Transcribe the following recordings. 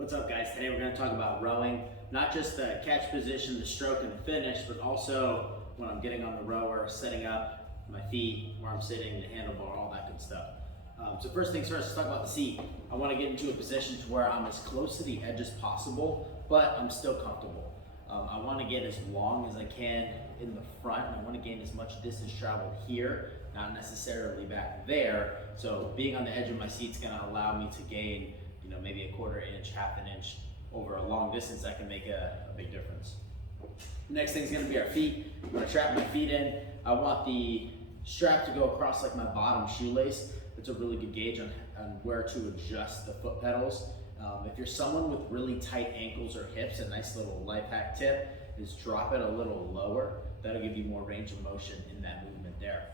What's up, guys? Today we're going to talk about rowing, not just the catch position, the stroke, and the finish, but also when I'm getting on the rower, setting up my feet, where I'm sitting, the handlebar, all that good stuff. So first things first, let's talk about the seat. I want to get into a position to where I'm as close to the edge as possible, but I'm still comfortable. I want to get as long as I can in the front, and I want to gain as much distance traveled here, not necessarily back there. So being on the edge of my seat is going to allow me to gain maybe a quarter inch, half an inch over a long distance. That can make a big difference. Next thing is going to be our feet. I'm going to trap my feet in. I want the strap to go across like my bottom shoelace. It's a really good gauge on where to adjust the foot pedals. If you're someone with really tight ankles or hips, a nice little life hack tip is drop it a little lower. That'll give you more range of motion in that movement there.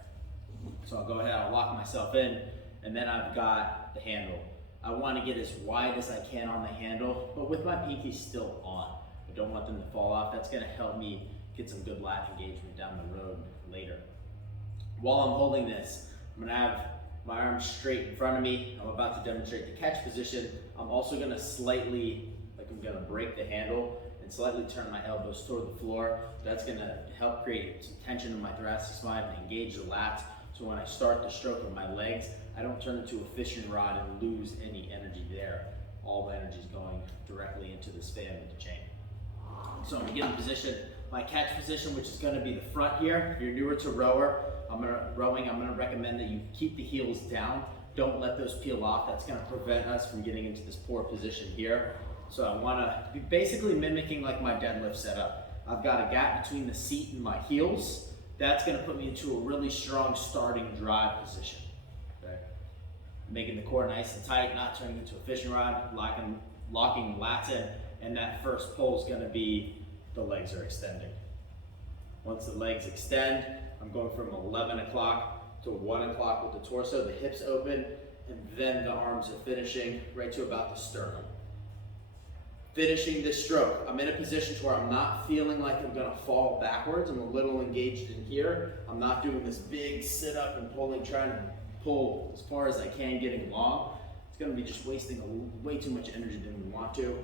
So I'll go ahead, I'll lock myself in, and then I've got the handle. I want to get as wide as I can on the handle, but with my pinkies still on. I don't want them to fall off. That's going to help me get some good lat engagement down the road later. While I'm holding this, I'm going to have my arms straight in front of me. I'm about to demonstrate the catch position. I'm also going to slightly, like I'm going to break the handle and slightly turn my elbows toward the floor. That's going to help create some tension in my thoracic spine and engage the lats. So when I start the stroke with my legs, I don't turn into a fishing rod and lose any energy there. All the energy is going directly into the span of the chain. So I'm gonna get in position, my catch position, which is gonna be the front here. If you're newer to rowing, I'm gonna recommend that you keep the heels down. Don't let those peel off. That's gonna prevent us from getting into this poor position here. So I wanna be basically mimicking like my deadlift setup. I've got a gap between the seat and my heels. That's going to put me into a really strong starting drive position. Okay? Making the core nice and tight, not turning into a fishing rod, locking the lats in, and that first pull is going to be the legs are extending. Once the legs extend, I'm going from 11 o'clock to 1 o'clock with the torso, the hips open, and then the arms are finishing right to about the sternum. Finishing this stroke, I'm in a position to where I'm not feeling like I'm gonna fall backwards. I'm a little engaged in here. I'm not doing this big sit up and pulling, trying to pull as far as I can, getting long. It's gonna be just wasting way too much energy than we want to.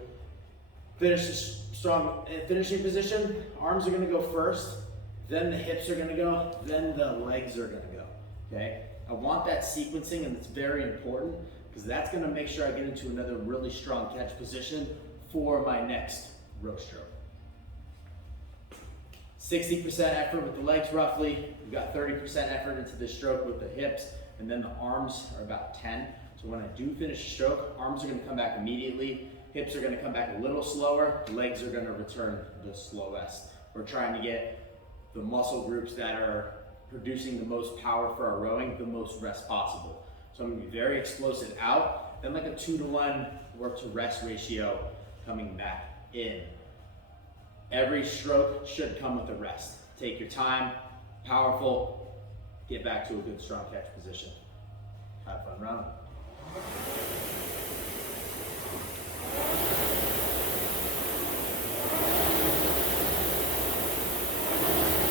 Finish this strong finishing position. Arms are gonna go first, then the hips are gonna go, then the legs are gonna go, okay? I want that sequencing, and it's very important because that's gonna make sure I get into another really strong catch position for my next row stroke. 60% effort with the legs roughly. We've got 30% effort into the stroke with the hips, and then the arms are about 10. So when I do finish a stroke, arms are gonna come back immediately, hips are gonna come back a little slower, legs are gonna return the slowest. We're trying to get the muscle groups that are producing the most power for our rowing, the most rest possible. So I'm gonna be very explosive out, then like a 2-to-1 work to rest ratio coming back in. Every stroke should come with a rest. Take your time, powerful, get back to a good strong catch position. Have fun rowing.